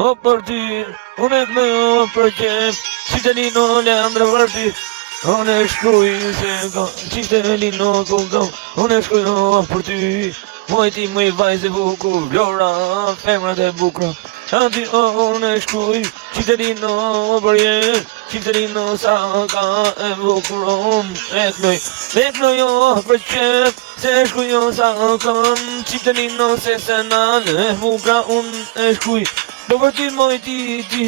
o për ty, unë e këmë o për qep, Cittadino Leandro Vërti, unë e shkruj se ka, Cittadino Kulldo, unë e shkruj o për ty, mojti mëj vajzë bukur, Vlora, femrat e bukra, Anti unë e shkruj, Cittadino për je, Cittadino sa ka e bukur, e knoj o për qep, se shkruj o sa kan, Cittadino se senan e bukra unë e shkruj, do për ty mojti ti,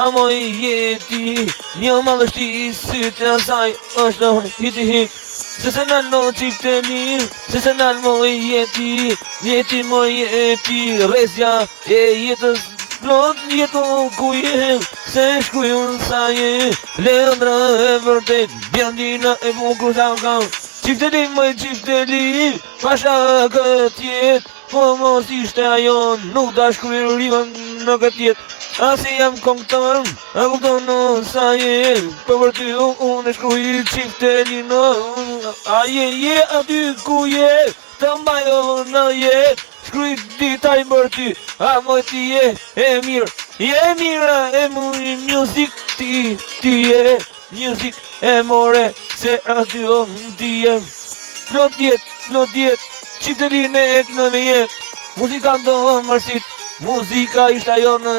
a moj jeti, një madhështi sytë e asaj është hiti hik, se se nal mo qifte mirë, se se nal mo jeti, jeti mo jeti, resja e jetës plot jetu ku je, se shkuj unë sa je, Leandra e vërtet, Bjandina e bukur sa kam, qifteli moj qifteli, pasha këtë jetë, po mos ishte ajo, nuk da shkruj rima në këtë jetë, asi jam këngëtar, a kupton në sa je, për ty unë e shkruj qifteli në, a je aty ku je, të mbajo në je, shkruj ditaj për ty, a moj ti je mira e music ti je, music e more, se aty o ti je, plot jet, qiftelinë e kënë me jetë, muzika do mërësit, muzika ishte ajo në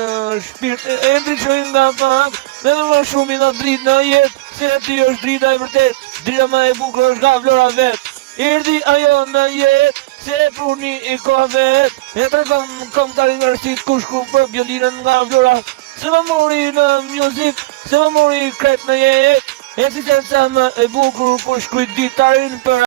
shpirt, e ndryqojnë nga pak, dhe më shumë i nga dritë në jetë, se ti është drita e vërtet, drita ma e bukur është nga Vlora vetë, erdi ajo në jetë, se pruni i ka vetë, e tërkëm këngëtari mërësit kush ku për Bjandinën nga Vlora, se më mori në music, se më mori kret në jetë, e si se sa më e bukur kur shkruj ditarin për